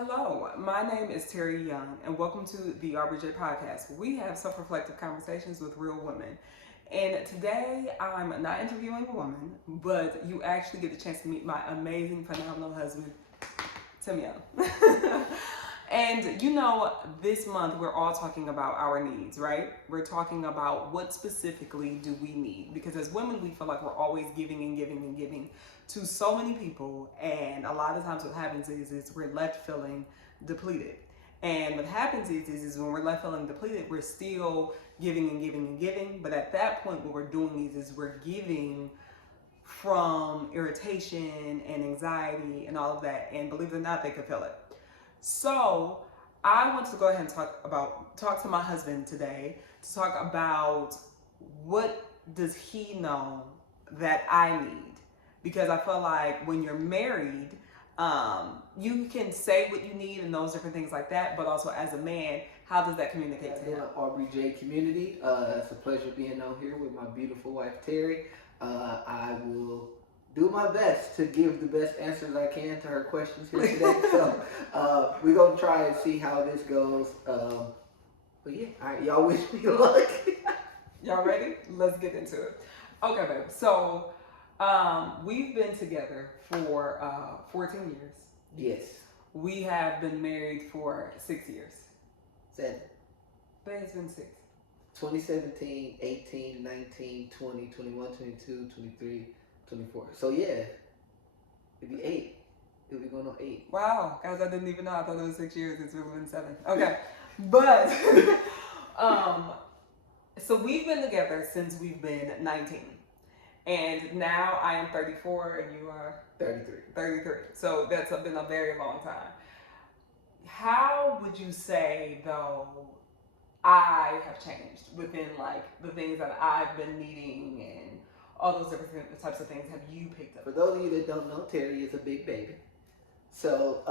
Hello, my name is Teri Young, and welcome to the AubriJai podcast. We have self-reflective conversations with real women. And today, I'm not interviewing a woman, but you actually get the chance to meet my amazing, phenomenal husband, Tim Young. And this month we're all talking about our needs, right? We're talking about what specifically do we need? Because as women, we feel like we're always giving and giving and giving to so many people, and a lot of times what happens is we're left feeling depleted. And what happens is when we're left feeling depleted, we're still giving and giving and giving. But at that point, what we're doing is we're giving from irritation and anxiety and all of that. And believe it or not, they can feel it. So I want to go ahead and talk to my husband today to talk about what does he know that I need, because I feel like when you're married, you can say what you need and those different things like that, but also as a man, how does that communicate to him? AubriJai community. It's a pleasure being on here with my beautiful wife Teri. I will do my best to give the best answers I can to her questions here today. So we're gonna try and see how this goes. But yeah, all right, y'all wish me luck. Y'all ready? Let's get into it. Okay, babe. So we've been together for 14 years. Yes. We have been married for 6 years. 7. But it's been 6. 2017, 18, 19, 20, 21, 22, 23, 24. So yeah, it'd be 8. It'll be going on 8. Wow, guys, I didn't even know. I thought it was 6 years. It's really been 7. Okay, but so we've been together since we've been 19, and now I am 34, and you are 33. 33. So that's been a very long time. How would you say though I have changed within like the things that I've been needing and all those different types of things have you picked up? For those of you that don't know, Teri is a big baby. So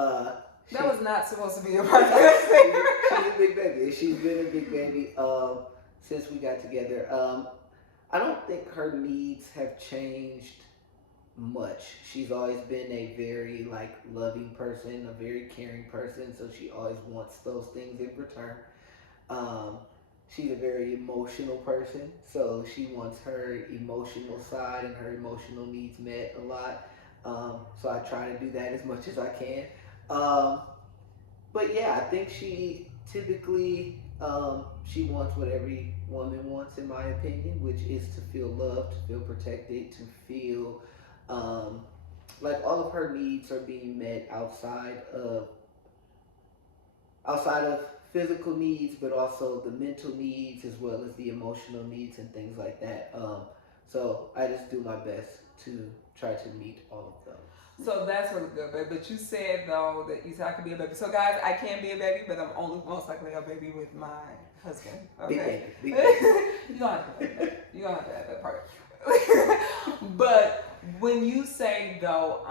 that was not supposed to be a part of it. She's a big baby. She's been a big baby since we got together. I don't think her needs have changed much. She's always been a very loving person, a very caring person, so she always wants those things in return. She's a very emotional person, so she wants her emotional side and her emotional needs met a lot. So I try to do that as much as I can. But yeah, I think she typically she wants what every woman wants, in my opinion, which is to feel loved, to feel protected, to feel like all of her needs are being met outside of physical needs, but also the mental needs as well as the emotional needs and things like that. So I just do my best to try to meet all of those. So that's really good, babe. But you said though that you said I could be a baby. So guys, I can be a baby, but I'm only most likely a baby with my husband. Okay. Big baby. You don't have to add that. You don't have to add that part. But when you say though,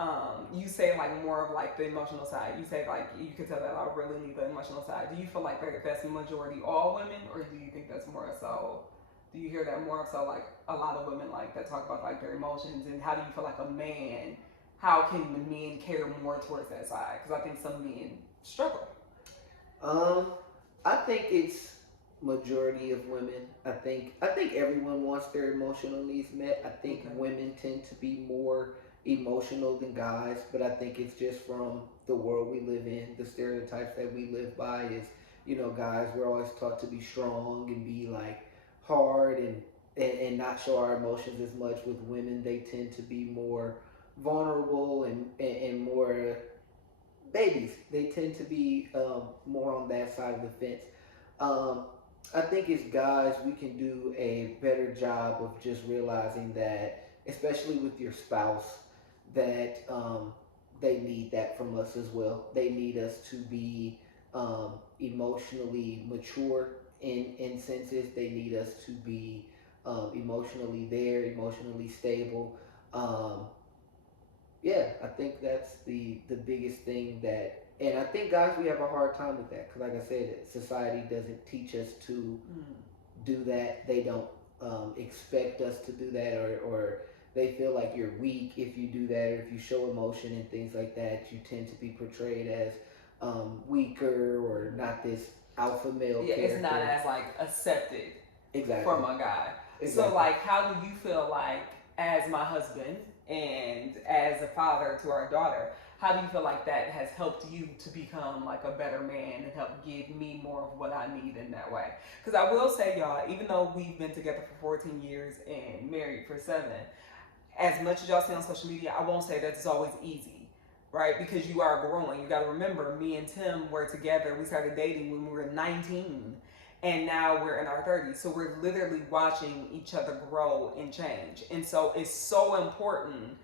you say like more of like the emotional side. You say like you can tell that I really need the emotional side. Do you feel like that's the majority all women, or do you think that's more so? Do you hear that more so like a lot of women like that talk about like their emotions, and how do you feel like a man? How can the men care more towards that side? Because I think some men struggle. I think it's majority of women. I think everyone wants their emotional needs met. I think women tend to be more emotional than guys, but I think it's just from the world we live in. The stereotypes that we live by is, guys, we're always taught to be strong and be like hard and not show our emotions as much. With women, they tend to be more vulnerable and more babies. They tend to be more on that side of the fence. I think as guys, we can do a better job of just realizing that, especially with your spouse, that they need that from us as well. They need us to be emotionally mature in senses. They need us to be emotionally there, emotionally stable. Yeah, I think that's the biggest thing that, and I think guys, we have a hard time with that because, like I said, society doesn't teach us to do that. They don't expect us to do that, or they feel like you're weak if you do that, or if you show emotion and things like that. You tend to be portrayed as weaker or not this alpha male Yeah, character. it's not as like accepted Exactly. from a guy. Exactly. So like, how do you feel like as my husband and as a father to our daughter? How do you feel like that has helped you to become like a better man and help give me more of what I need in that way? Because I will say, y'all, even though we've been together for 14 years and married for 7, as much as y'all see on social media, I won't say that it's always easy, right? Because you are growing. You got to remember, me and Tim were together. We started dating when we were 19, and now we're in our 30s. So we're literally watching each other grow and change. And so it's so important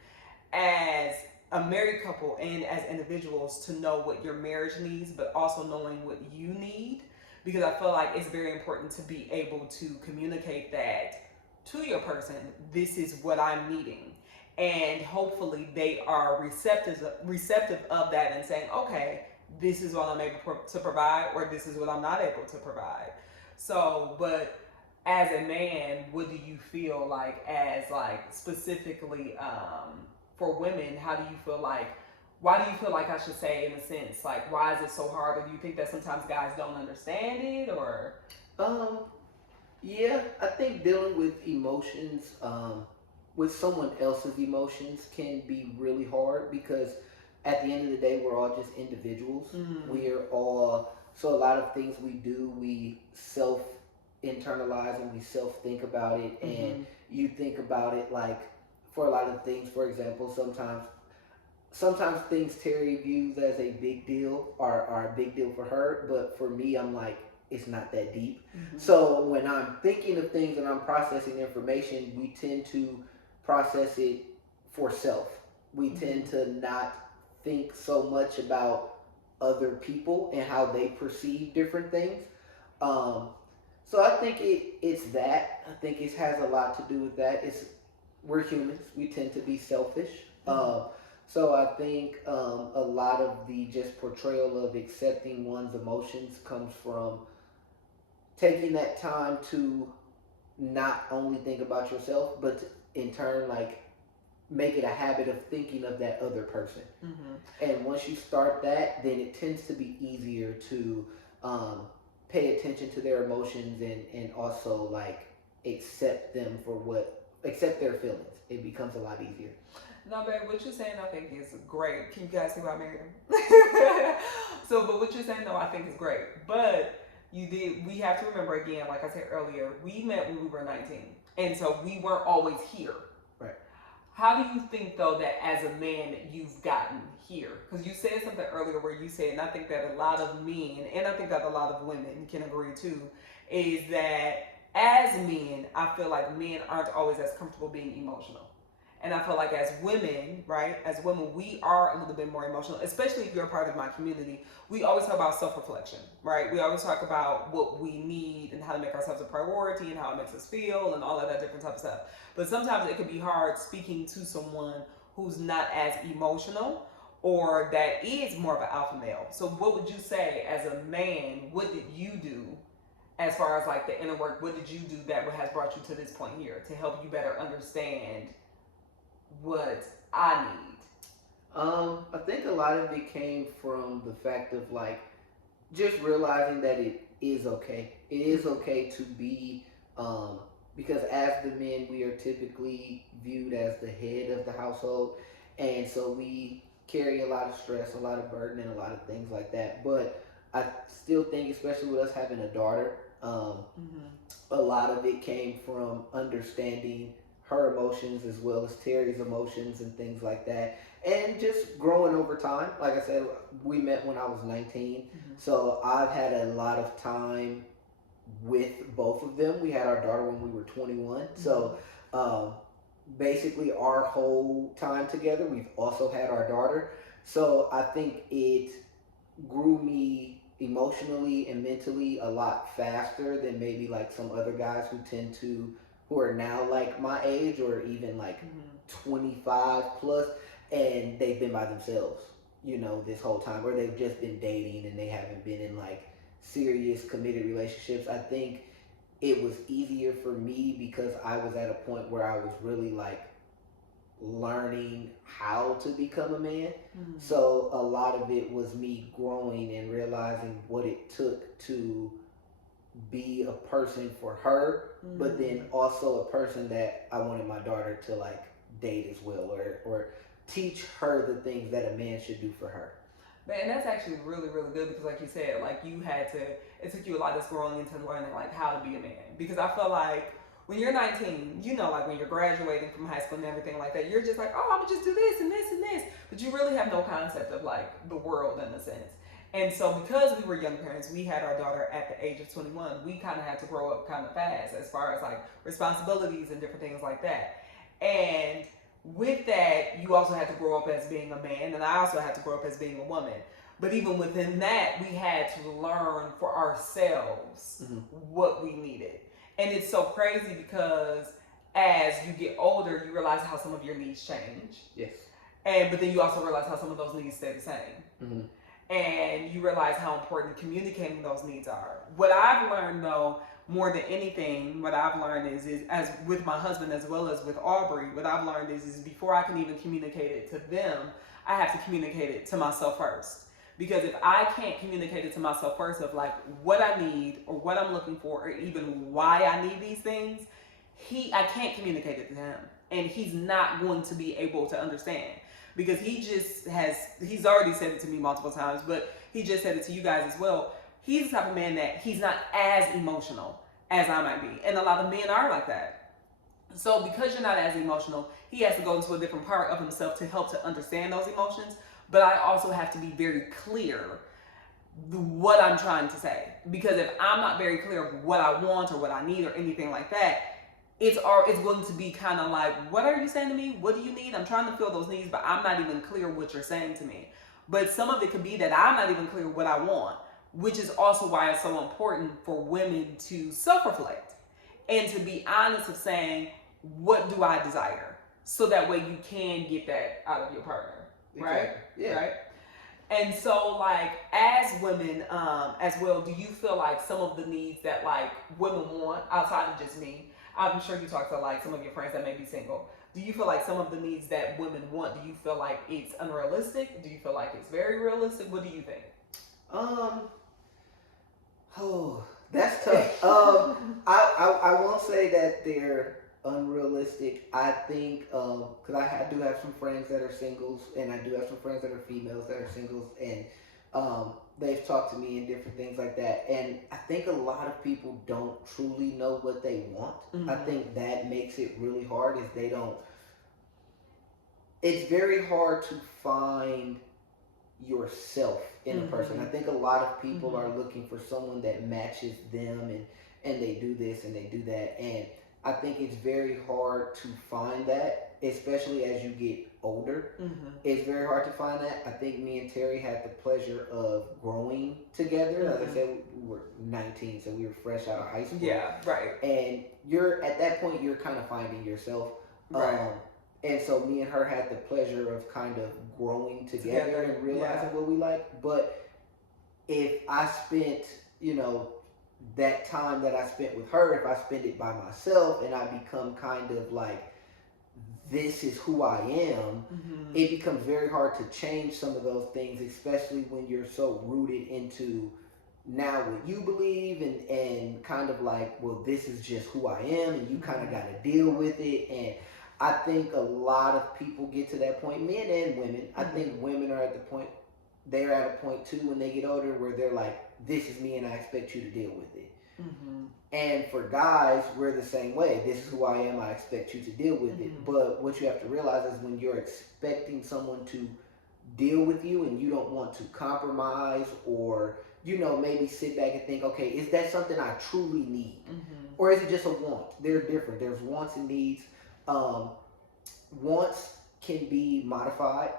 as a married couple and as individuals to know what your marriage needs, but also knowing what you need. Because I feel like it's very important to be able to communicate that to your person. This is what I'm needing, and hopefully they are receptive of that and saying, okay, this is what I'm able to provide, or this is what I'm not able to provide. So, but as a man, what do you feel like, as like specifically for women, how do you feel like, why do you feel like, I should say, in a sense, like, why is it so hard? Or do you think that sometimes guys don't understand it? Or Yeah, I think dealing with emotions, with someone else's emotions, can be really hard because at the end of the day, we're all just individuals. We're all, so a lot of things we do, we self internalize and we self think about it, and you think about it like, for a lot of things, for example, sometimes things Teri views as a big deal are a big deal for her, but for me, I'm like, it's not that deep. So when I'm thinking of things and I'm processing information, we tend to process it for self. We tend to not think so much about other people and how they perceive different things. So I think it's that. I think it has a lot to do with that. We're humans. We tend to be selfish. So I think a lot of the just portrayal of accepting one's emotions comes from taking that time to not only think about yourself, but to, in turn, like, make it a habit of thinking of that other person. And once you start that, then it tends to be easier to pay attention to their emotions, and also like accept them for accept their feelings. It becomes a lot easier. No, babe, what you're saying I think is great. Can you guys see why I married him? So, but what you're saying though, I think is great. But we have to remember again, like I said earlier, we met when we were 19. And so we weren't always here. Right. How do you think though that as a man you've gotten here? Because you said something earlier where you said, and I think that a lot of men, and I think that a lot of women can agree too, is that as men, I feel like men aren't always as comfortable being emotional. And I feel like as women, right, as women, we are a little bit more emotional, especially if you're a part of my community. We always talk about self-reflection, right? We always talk about what we need and how to make ourselves a priority and how it makes us feel and all of that different type of stuff. But sometimes it can be hard speaking to someone who's not as emotional or that is more of an alpha male. So what would you say as a man, what did you do as far as like the inner work? What did you do that has brought you to this point here to help you better understand what I need? I think a lot of it came from the fact of like just realizing that it is okay. It is okay to be, because as the men, we are typically viewed as the head of the household, and so we carry a lot of stress, a lot of burden, and a lot of things like that. But I still think, especially with us having a daughter, a lot of it came from understanding her emotions as well as Teri's emotions and things like that, and just growing over time. Like I said, we met when I was 19, so I've had a lot of time with both of them. We had our daughter when we were 21, so basically our whole time together, we've also had our daughter. So I think it grew me emotionally and mentally a lot faster than maybe like some other guys who are now like my age or even like 25 plus, and they've been by themselves, this whole time, or they've just been dating and they haven't been in like serious committed relationships. I think it was easier for me because I was at a point where I was really like learning how to become a man. Mm-hmm. So a lot of it was me growing and realizing what it took to be a person for her, but then also a person that I wanted my daughter to like date as well, or teach her the things that a man should do for her. And that's actually really, really good because, like you said, like you had to, it took you a lot of growing into learning like how to be a man. Because I feel like when you're 19, you know, like when you're graduating from high school and everything like that, you're just like, oh, I'm gonna just do this and this and this. But you really have no concept of like the world in a sense. And so, because we were young parents, we had our daughter at the age of 21. We kind of had to grow up kind of fast as far as like responsibilities and different things like that. And with that, you also had to grow up as being a man, and I also had to grow up as being a woman. But even within that, we had to learn for ourselves what we needed. And it's so crazy because as you get older, you realize how some of your needs change. Yes. But then you also realize how some of those needs stay the same. And you realize how important communicating those needs are. What I've learned though, more than anything, what I've learned is as with my husband as well as with Aubrey, what I've learned is before I can even communicate it to them, I have to communicate it to myself first. Because if I can't communicate it to myself first of like what I need or what I'm looking for or even why I need these things, I can't communicate it to him. And he's not going to be able to understand. Because he's already said it to me multiple times, but he just said it to you guys as well. He's the type of man that he's not as emotional as I might be. And a lot of men are like that. So because you're not as emotional, he has to go into a different part of himself to help to understand those emotions. But I also have to be very clear what I'm trying to say. Because if I'm not very clear of what I want or what I need or anything like that, it's going to be kind of like, what are you saying to me? What do you need? I'm trying to fill those needs, but I'm not even clear what you're saying to me. But some of it could be that I'm not even clear what I want, which is also why it's so important for women to self-reflect and to be honest of saying, what do I desire? So that way you can get that out of your partner, right? Exactly. Yeah. Right? And so, like, as women as well, do you feel like some of the needs that, like, women want outside of just me, I'm sure you talk to, like, some of your friends that may be single. Do you feel like some of the needs that women want, do you feel like it's unrealistic? Do you feel like it's very realistic? What do you think? Oh, that's tough. I won't say that they're unrealistic. I think, because I do have some friends that are singles, and I do have some friends that are females that are singles, and they've talked to me and different things like that. And I think a lot of people don't truly know what they want. I think that makes it really hard. It's very hard to find yourself in a person. I think a lot of people are looking for someone that matches them, and they do this and they do that, and I think it's very hard to find that, especially as you get older. It's very hard to find that. I think me and Teri had the pleasure of growing together. As I said, we were 19, so we were fresh out of high school. Yeah, right. And at that point, you're kind of finding yourself. Right. And so me and her had the pleasure of kind of growing together and realizing what we like. But if I spent, that time that I spent with her, if I spend it by myself and I become kind of like, this is who I am, it becomes very hard to change some of those things, especially when you're so rooted into now what you believe and kind of like, well, this is just who I am, and you kind of got to deal with it. And I think a lot of people get to that point, men and women. I think women are at the point, they're at a point too when they get older where they're like, this is me and I expect you to deal with it. And for guys, we're the same way. This is who I am, I expect you to deal with it. But what you have to realize is when you're expecting someone to deal with you and you don't want to compromise or, maybe sit back and think, okay, is that something I truly need? Or is it just a want? They're different. There's wants and needs. Wants can be modified.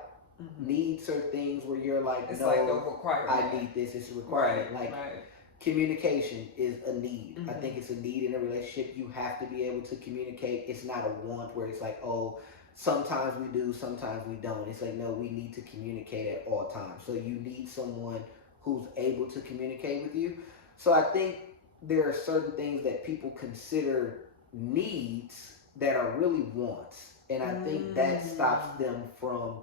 Needs are things where you're like, it's no, like a requirement. I need this. It's a requirement. Right. Communication is a need. I think it's a need in a relationship. You have to be able to communicate. It's not a want where it's like, oh, sometimes we do, sometimes we don't. It's like, no, we need to communicate at all times. So you need someone who's able to communicate with you. So I think there are certain things that people consider needs that are really wants. and I think that stops them from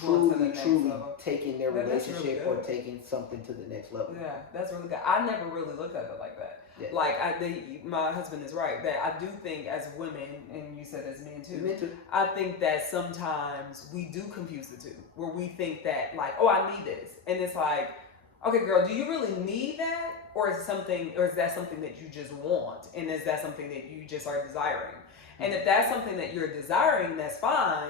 Going to the truly, next truly level. taking their That's really relationship good. or taking something to the next level. Yeah, that's really good. I never really looked at it like that. Yeah. Like my husband is right that I do think as women, and you said as men too. I think that sometimes we do confuse the two, where we think that like, oh, I need this, and it's like, okay, girl, do you really need that, or is that something that you just want, and is that something that you just are desiring? And if that's something that you're desiring, that's fine.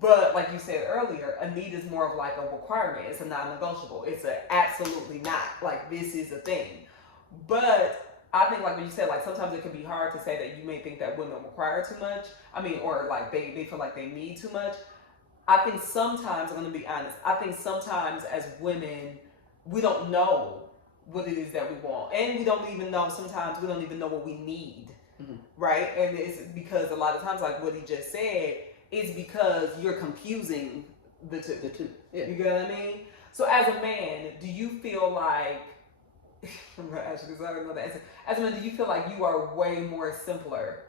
But like you said earlier, a need is more of like a requirement. It's a non-negotiable. It's a absolutely not. Like this is a thing. But I think like when you said, like sometimes it can be hard to say that you may think that women require too much. I mean, or like they feel like they need too much. I think sometimes, I'm gonna be honest, I think sometimes as women, we don't know what it is that we want. And sometimes we don't even know what we need. Mm-hmm. Right? And it's because a lot of times, like what he just said, is because you're confusing the two. The two. Yeah. You get what I mean? So as a man, do you feel like I'm gonna ask you because I don't know the answer. As a man, do you feel like you are way more simpler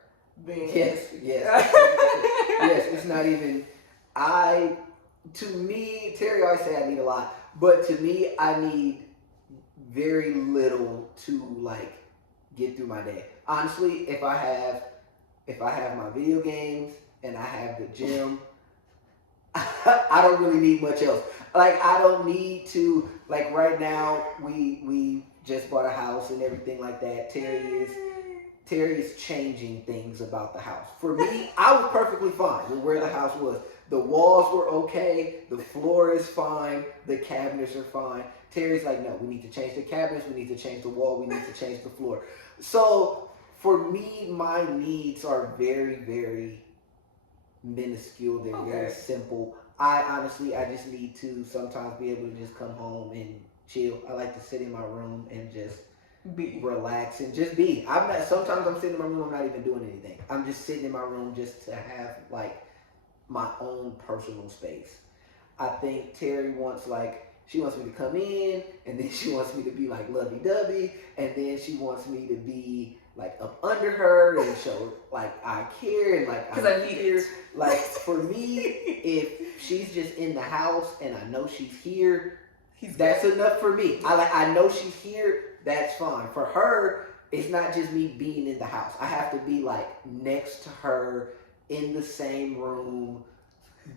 than Yes. Yes, it's not even to me, Teri always say I need a lot. But to me, I need very little to like get through my day. Honestly, if I have my video games and I have the gym, I don't really need much else. Like I don't need to like right now we just bought a house and everything like that. Teri is changing things about the house. For me, I was perfectly fine with where the house was. The walls were okay, the floor is fine, the cabinets are fine. Teri's like, no, we need to change the cabinets, we need to change the wall, we need to change the floor. So for me, my needs are very, very minuscule. They're very simple. I just need to sometimes be able to just come home and chill. I like to sit in my room and just relax and just be. Sometimes I'm sitting in my room, I'm not even doing anything. I'm just sitting in my room just to have like my own personal space. I think Teri she wants me to come in, and then she wants me to be like lovey-dovey, and then she wants me to be like up under her and show like I care and like because I need here. It. Like for me, if she's just in the house and I know she's here, that's enough for me. I know she's here, that's fine. For her, it's not just me being in the house. I have to be like next to her in the same room,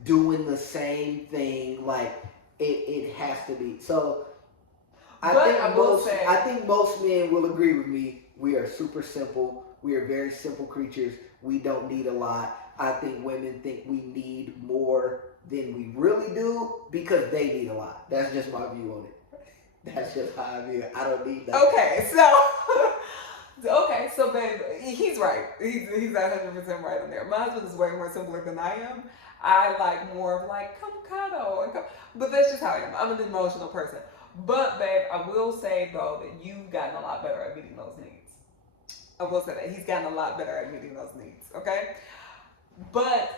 doing the same thing. Like it has to be. So I think most men will agree with me. We are super simple. We are very simple creatures. We don't need a lot. I think women think we need more than we really do because they need a lot. That's just my view on it. That's just how I view it. I don't need that. Okay, so babe, he's right. He's 100% right in there. My husband is way more simpler than I am. I like more of like, come cuddle. But that's just how I am. I'm an emotional person. But babe, I will say though that you've gotten a lot better at meeting those needs. I will say that. He's gotten a lot better at meeting those needs, okay? But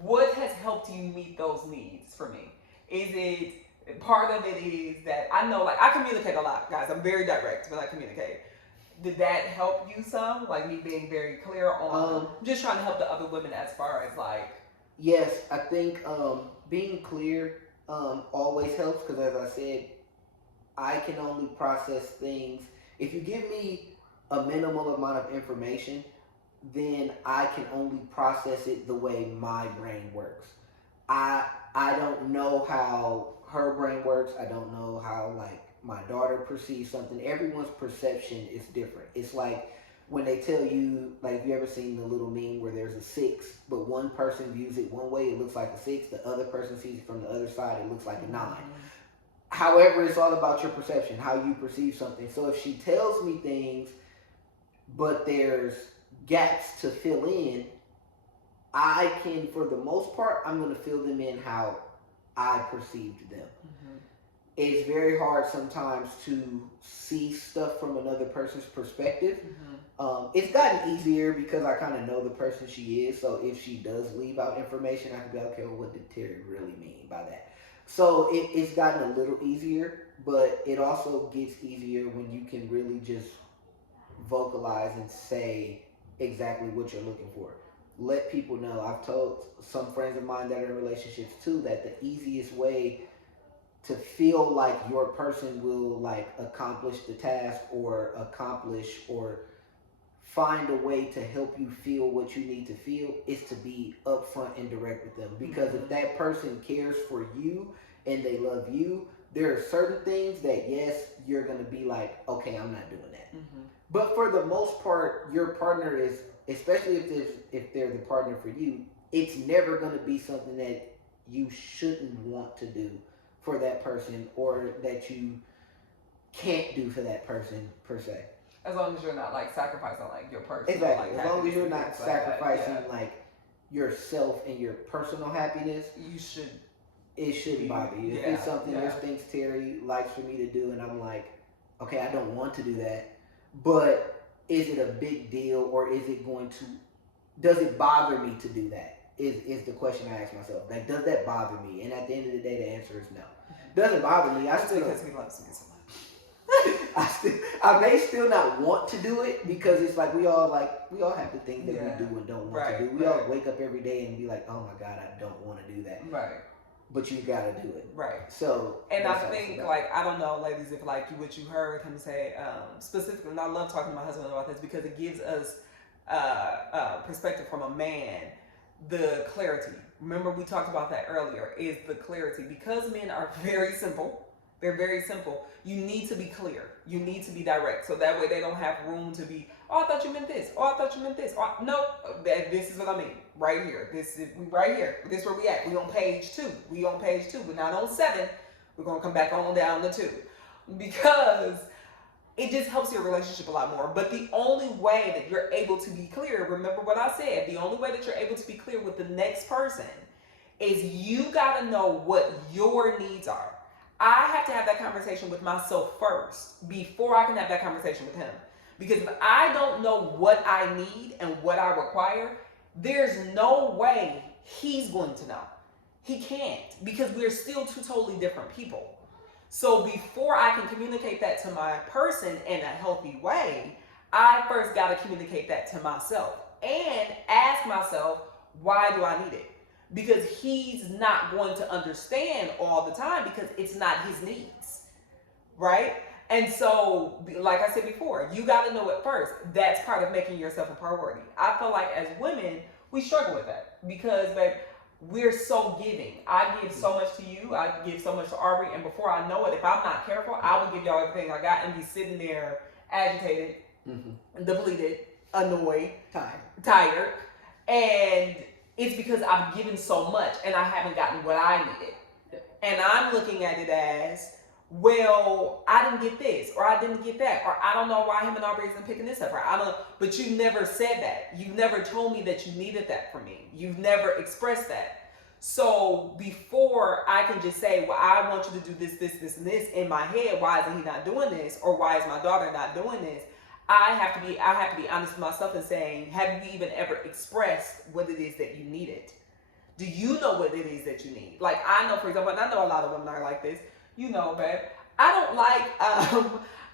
what has helped you meet those needs for me? Part of it is that I know, like, I communicate a lot, guys. I'm very direct when I communicate. Did that help you some? Like me being very clear on just trying to help the other women as far as like... Yes, I think being clear always helps because as I said, I can only process things. If you give me a minimal amount of information, then I can only process it the way my brain works. I don't know how her brain works. I don't know how like my daughter perceives something. Everyone's perception is different. It's like when they tell you, like, have you ever seen the little meme where there's a 6, but one person views it one way, it looks like a 6. The other person sees it from the other side, it looks like a 9. However, it's all about your perception, how you perceive something. So if she tells me things, but there's gaps to fill in, I can, for the most part, I'm going to fill them in how I perceived them. It's very hard sometimes to see stuff from another person's perspective. It's gotten easier because I kind of know the person she is. So if she does leave out information, I can be like, okay, well, what did Teri really mean by that? So it's gotten a little easier, but it also gets easier when you can really just vocalize and say exactly what you're looking for. let people know. I've told some friends of mine that are in relationships too that the easiest way to feel like your person will like accomplish the task or accomplish or find a way to help you feel what you need to feel is to be upfront and direct with them. Because if that person cares for you and they love you, there are certain things that yes, you're gonna be like, okay, I'm not doing that. But for the most part, your partner is, especially if they're the partner for you, it's never gonna be something that you shouldn't want to do for that person or that you can't do for that person per se. As long as you're not like sacrificing like your personal Exactly. like, as long as you're not things sacrificing like, like yourself and your personal happiness, you should. It shouldn't bother you. If it's something there's things Teri likes for me to do, and I'm like, okay, I don't want to do that, but is it a big deal, or is it going to? Does it bother me to do that? Is the question I ask myself. Like, does that bother me? And at the end of the day, the answer is no. Doesn't bother me. I still because he loves me so much. I may still not want to do it because it's like we all have the things that we do and don't want to do. We all wake up every day and be like, oh my God, I don't want to do that. Right. But you gotta do it. Right. So. And I think like I don't know, ladies, if like what you heard him say specifically, and I love talking to my husband about this because it gives us perspective from a man. The clarity. Remember we talked about that earlier. Is the clarity because men are very simple. They're very simple. You need to be clear. You need to be direct. So that way they don't have room to be, oh, I thought you meant this. Oh, I thought you meant this. Oh, no, this is what I mean. Right here. This is right here. This is where we at. We on page 2. We on page 2. We're not on 7. We're going to come back on down to 2. Because it just helps your relationship a lot more. But the only way that you're able to be clear, remember what I said, the only way that you're able to be clear with the next person is you got to know what your needs are. I have to have that conversation with myself first before I can have that conversation with him. Because if I don't know what I need and what I require, there's no way he's going to know. He can't because we're still two totally different people. So before I can communicate that to my person in a healthy way, I first got to communicate that to myself and ask myself, why do I need it? Because he's not going to understand all the time because it's not his needs, right? And so, like I said before, you got to know it first. That's part of making yourself a priority. I feel like as women, we struggle with that because, babe, we're so giving. I give so much to you. I give so much to Aubrey. And before I know it, if I'm not careful, I will give y'all everything I got and be sitting there agitated, depleted, annoyed, tired. And it's because I've given so much and I haven't gotten what I needed. And I'm looking at it as, well, I didn't get this, or I didn't get that, or I don't know why him and Aubrey isn't picking this up, or I don't. But you never said that. You never told me that you needed that from me. You've never expressed that. So before I can just say, well, I want you to do this, this, this, and this in my head. Why isn't he not doing this, or why is my daughter not doing this? I have to be honest with myself and saying, have you even ever expressed what it is that you needed? Do you know what it is that you need? Like I know, for example, and I know a lot of women are like this. You know, babe, I don't like,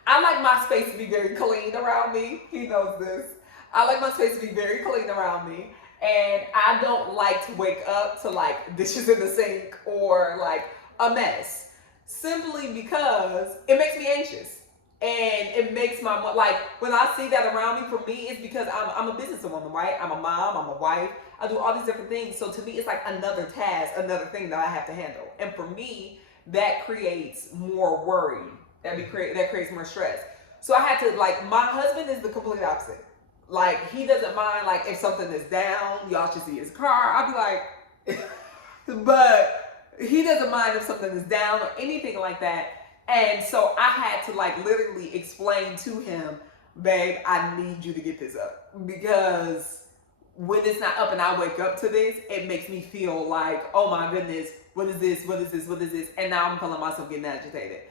I like my space to be very clean around me. He knows this. I like my space to be very clean around me. And I don't like to wake up to like dishes in the sink or like a mess. Simply because it makes me anxious. And it makes my, like, when I see that around me, for me, it's because I'm a businesswoman, right? I'm a mom, I'm a wife. I do all these different things. So to me, it's like another task, another thing that I have to handle. And for me, that creates more worry. That creates more stress. So I had to, like, my husband is the complete opposite. Like, he doesn't mind, like, if something is down, y'all should see his car. I'll be like, but he doesn't mind if something is down or anything like that. And so I had to, like, literally explain to him, babe, I need you to get this up. Because when it's not up and I wake up to this, it makes me feel like, oh my goodness, what is this? What is this? What is this? And now I'm feeling myself getting agitated.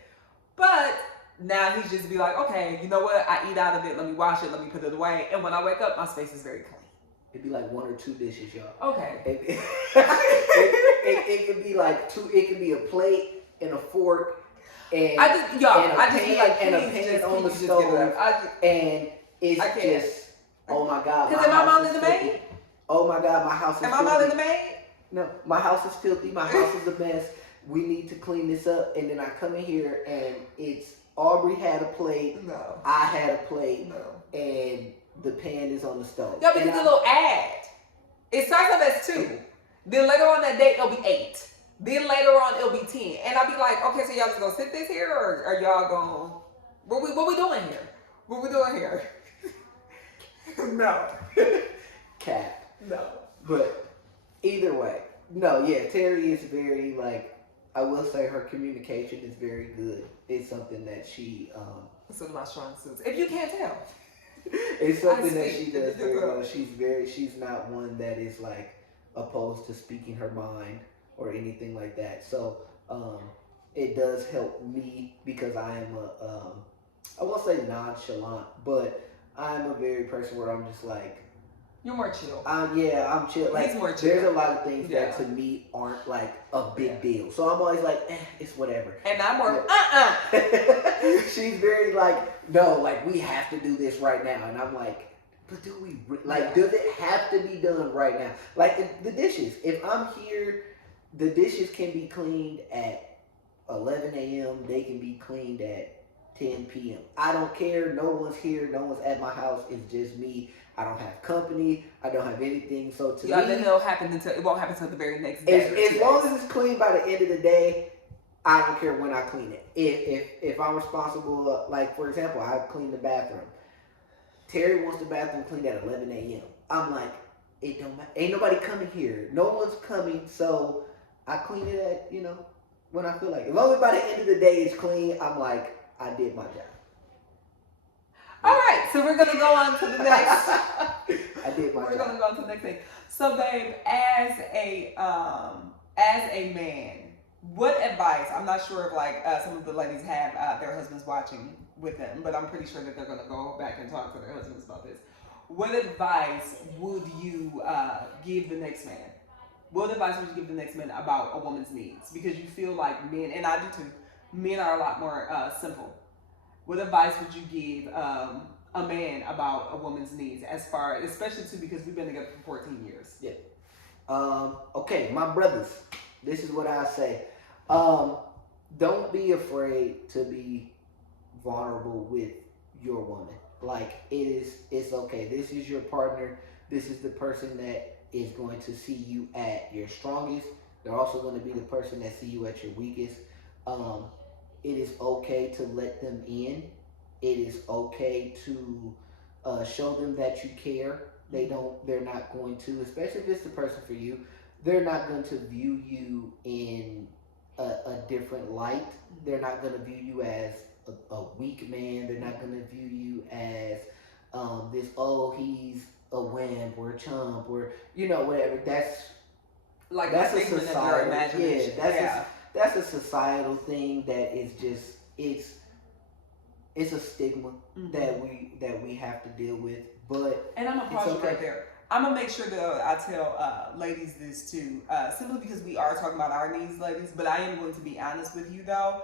But now he's just be like, okay, you know what? I eat out of it. Let me wash it. Let me put it away. And when I wake up, my space is very clean. It'd be like 1 or 2 dishes, y'all. Okay. It could be like 2. It could be a plate and a fork. And I just be like, and a pan on the stove. And it's just, oh my God. Because am I minding the maid? Oh my God, my house is Am I filthy. not in the maid? No, my house is filthy. My house is a mess. We need to clean this up. And then I come in here and it's Aubrey had a plate. No. I had a plate. No. And the pan is on the stove. Yeah, because the little ad. It starts off as 2. Then later on that day, it'll be 8. Then later on, it'll be 10. And I'll be like, okay, so y'all just gonna sit this here, or are y'all going? What we doing here? What we doing here? No. Cap. No. But either way, no, yeah, Teri is very, like, I will say her communication is very good. It's something that she It's one of my strong suits. If you can't tell. It's something that she does very well. She's not one that is like opposed to speaking her mind or anything like that. So it does help me because I am I won't say nonchalant, but I'm a very person where I'm just like, you're more chill. Yeah, I'm chill. Like, he's more chill. There's a lot of things that to me aren't like a big deal. So I'm always like, it's whatever. And I'm more, She's very like, no, like we have to do this right now. And I'm like, but do we, does it have to be done right now? Like the dishes, if I'm here, the dishes can be cleaned at 11 a.m. They can be cleaned at 10 p.m. I don't care. No one's here. No one's at my house. It's just me. I don't have company. I don't have anything. So to me, then it won't happen until the very next day. As long as it's clean by the end of the day, I don't care when I clean it. If I'm responsible, like for example, I clean the bathroom. Teri wants the bathroom cleaned at 11 a.m. I'm like, it don't matter. Ain't nobody coming here. No one's coming, so I clean it at when I feel like it. As long as by the end of the day it's clean, I'm like, I did my job. All right, so we're gonna go on to the next. I did my job. We're gonna go on to the next thing. So, babe, as a man, what advice? I'm not sure if like some of the ladies have their husbands watching with them, but I'm pretty sure that they're gonna go back and talk to their husbands about this. What advice would you give the next man? What advice would you give the next man about a woman's needs? Because you feel like men, and I do too, men are a lot more simple. What advice would you give a man about a woman's needs, as far, especially too, because we've been together for 14 years? Yeah. Okay, my brothers, this is what I say. Don't be afraid to be vulnerable with your woman. Like it's okay. This is your partner. This is the person that is going to see you at your strongest. They're also going to be the person that see you at your weakest. It is okay to let them in. It is okay to show them that you care. They're not going to, especially if it's the person for you, they're not going to view you in a different light. They're not going to view you as a weak man. They're not going to view you as he's a wimp or a chump or whatever. That's a societal. That's a societal thing that is just it's a stigma that we have to deal with. And I'm gonna pause you right there. I'm gonna make sure that I tell ladies this too, simply because we are talking about our needs, ladies. But I am going to be honest with you though,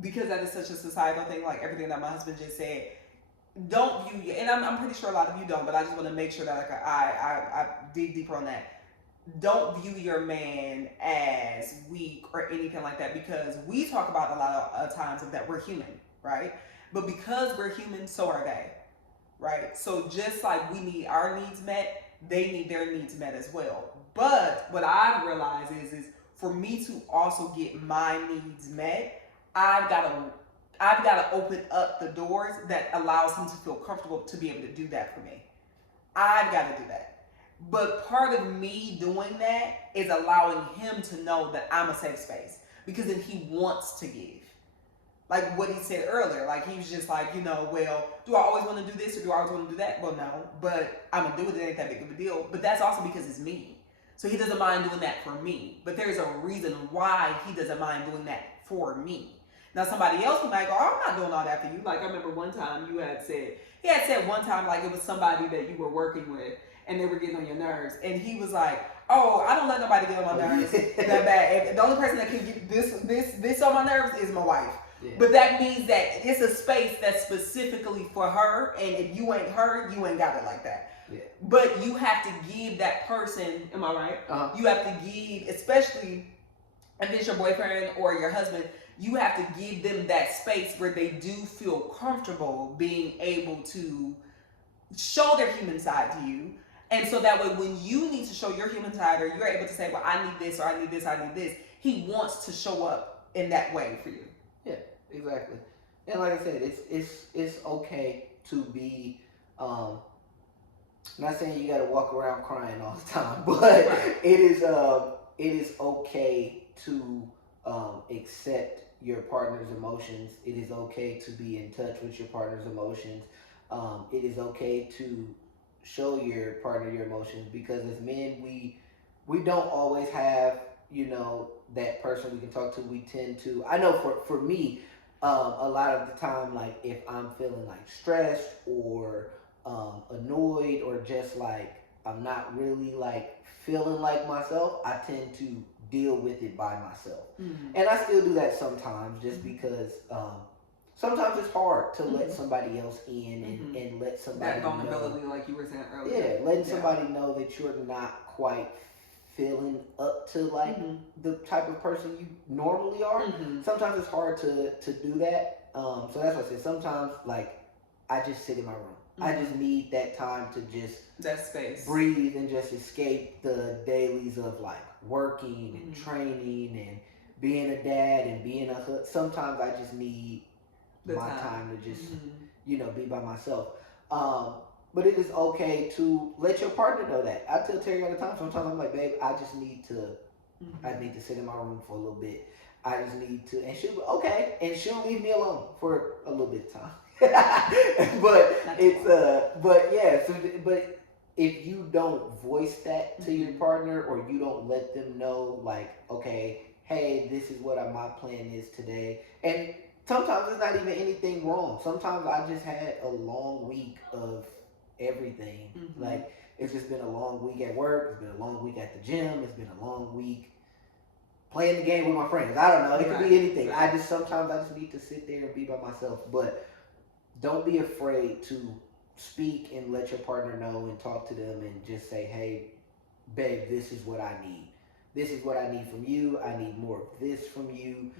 because that is such a societal thing. Like everything that my husband just said, don't view you, and I'm pretty sure a lot of you don't. But I just want to make sure that I dig deeper on that. Don't view your man as weak or anything like that, because we talk about a lot of times of that we're human, right? But because we're human, so are they, right? So just like we need our needs met, they need their needs met as well. But what I've realized is for me to also get my needs met, I've got to open up the doors that allows him to feel comfortable to be able to do that for me. I've got to do that. But part of me doing that is allowing him to know that I'm a safe space, because then he wants to give. Like what he said earlier, like he was just like, well, do I always want to do this or do I always want to do that? Well, no, but I'm going to do it. It ain't that big of a deal. But that's also because it's me. So he doesn't mind doing that for me. But there's a reason why he doesn't mind doing that for me. Now, somebody else might go, I'm not doing all that for you. Like I remember one time he had said one time, like it was somebody that you were working with and they were getting on your nerves. And he was like, oh, I don't let nobody get on my nerves that bad. And the only person that can get this on my nerves is my wife. Yeah. But that means that it's a space that's specifically for her, and if you ain't her, you ain't got it like that. Yeah. But you have to give that person, am I right? Uh-huh. You have to give, especially if it's your boyfriend or your husband, you have to give them that space where they do feel comfortable being able to show their human side to you. And so that way, when you need to show your human side, or you're able to say, well, I need this, or I need this, I need this, he wants to show up in that way for you. Yeah, exactly. And like I said, it's okay to be not saying you got to walk around crying all the time, but Right. it is okay to accept your partner's emotions. It is okay to be in touch with your partner's emotions. It is okay to show your partner your emotions, because as men, we don't always have, you know, that person we can talk to. We tend to, I know for me, a lot of the time, like if I'm feeling like stressed or annoyed, or just like I'm not really like feeling like myself, I tend to deal with it by myself. Mm-hmm. And I still do that sometimes, just because sometimes it's hard to let Mm-hmm. somebody else in, and let somebody That vulnerability, know, like you were saying earlier. yeah, letting somebody know that you're not quite feeling up to like the type of person you normally are. Sometimes it's hard to do that. So that's what I said. Sometimes like I just sit in my room. I just need that time to just that space, breathe, and just escape the dailies of like working and training and being a dad and being a sometimes I just need my time to just you know, be by myself. But it is okay to let your partner know that. I tell Terry all the time. Sometimes I'm like, babe, I just need to I need to sit in my room for a little bit. I just need to, and she'll okay, and she'll leave me alone for a little bit of time. But it's but yeah, so but if you don't voice that to your partner, or you don't let them know, like, okay, hey, this is what my plan is today, and sometimes it's not even anything wrong. Sometimes I just had a long week of everything. Like, it's just been a long week at work. It's been a long week at the gym. It's been a long week playing the game with my friends. I don't know. It could be anything. I just sometimes I just need to sit there and be by myself. But don't be afraid to speak and let your partner know, and talk to them, and just say, hey, babe, this is what I need. This is what I need from you. I need more of this from you.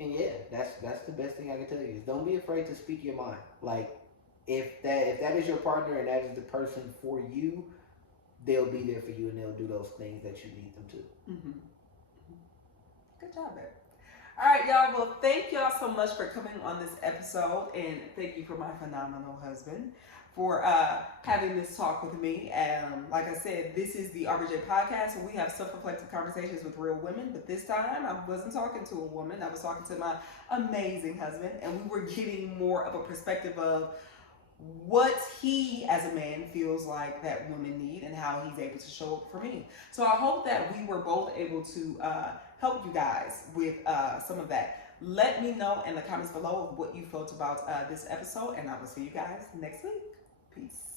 And yeah, that's the best thing I can tell you, is don't be afraid to speak your mind. Like, if that is your partner and that is the person for you, they'll be there for you, and they'll do those things that you need them to. Good job, babe. All right, y'all. Well, thank y'all so much for coming on this episode, and thank you for my phenomenal husband for having this talk with me. Like I said, this is the AubriJai podcast, where we have self-reflective conversations with real women. But this time, I wasn't talking to a woman. I was talking to my amazing husband, and we were getting more of a perspective of what he as a man feels like that women need, and how he's able to show up for me. So I hope that we were both able to help you guys with some of that. Let me know in the comments below of what you felt about this episode, and I will see you guys next week. Peace.